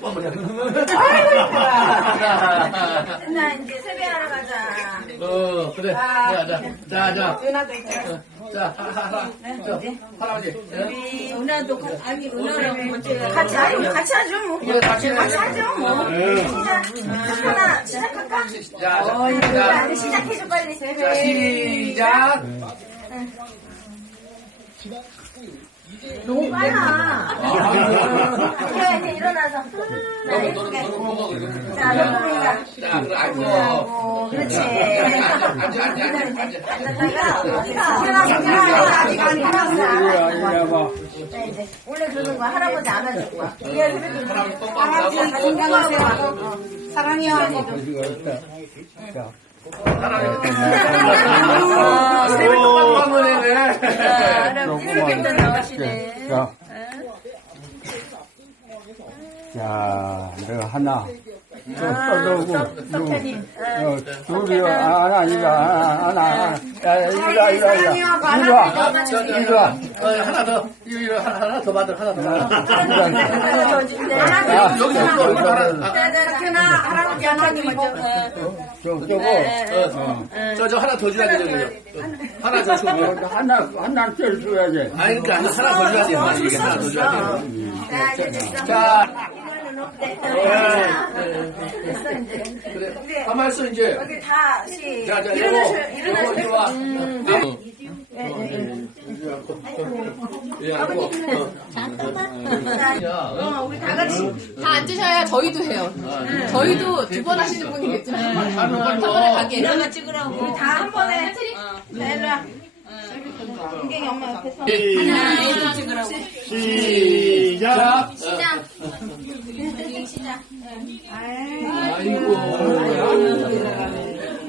마무리. 나 이제 세배하러 가자. 어, 그래. 자, 자, 자, 자. 은하도 있잖아. 자, 저, 할아버지. 예? 우리 은하도 가- 아니 은하랑 먼저 같이 아니 같이 하죠 뭐. 이거 같이 같이 하죠 뭐. 시작. 하나 시작할까? 자, 자, 자, 자, 이제 시작해줘 빨리. 자, 시작. 너무 빨라. 그래 이제 일어나서. 자, 너는, 이렇게. 너는 뭐 먹어. 자, 아이고. 어, 그렇지. 앉아, 앉아, 앉아, 앉아. 앉았다가 어디가 일어나서 일어나서 아직 안 일어났어. 이리 와봐. 자, 이제 올려주는 거야. 할아버지 안아줄 거야. 예, 그래도 할아버지 할아버지 건강하세요. 사랑해요. 어디가 있다. 자, 아, 새벽 방문이네. 할아버지 이렇게 또 나오시네. 자. 자, 너 하나. 또 떠들고, 석현이. 어, 둘이, 아, 하나, 이거, 하나, 하나, 하나. 야, 이리 와, 이리 와, 이리 와. 이리 와. 저, 저, 이리 와. 어, 하나 더. 이거, 이거, 하나, 하나 더 받을, 하나 더 받을. 하나 더. 하나 야, 더. 여기, 여기, 여기, 하나. 아, 할아버지 안아주고 먼저. 저, 저거. 어, 저, 저 하나 더 줘야 돼, 저기요. 하나 더 줘. 어, 하나, 하나 떼줘야지 아니, 그러니까 하나 더 줘야 돼. 이게 하나 더 줘야 돼. 자, 됐어. 자, 이거는 없대. 됐어, 이제. 그래. 가만 있어, 이제. 여기 다, 시. 자, 자, 일어나셔. 일어나셔. 어, 우리 다 같이. 다 앉으셔야 저희도 해요. 저희도 두 번 하시는 분이겠지만 한 번에 가게. 일어나 찍으라고. 우리 다 한 번에. 자, 일로 와. 은경이 엄마 옆에서. 시작. 시작. 아이고.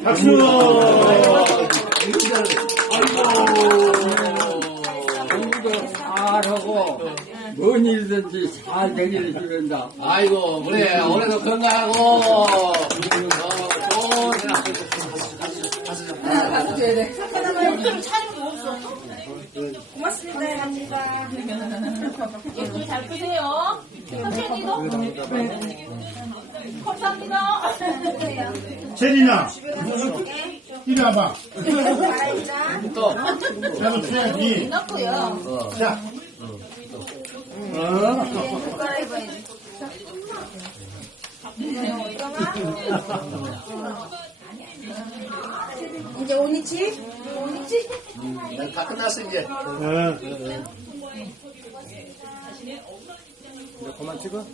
박수! 공부도 잘하고, 뭔 일든지 잘 되기를 기른다. 아이고, 그래. 올해도 건강하고, 어, 고맙습니다. 감사합니다. 예쁘게 잘 끄세요. 선생님도 감사합니다. 세린아, 이리 와봐. 자, 또. 나도 줘야지. 넣고요. 자. 입어야지. 이제 오니치? 오니치? 다 끝났어, 이제. 어. 그만 찍어?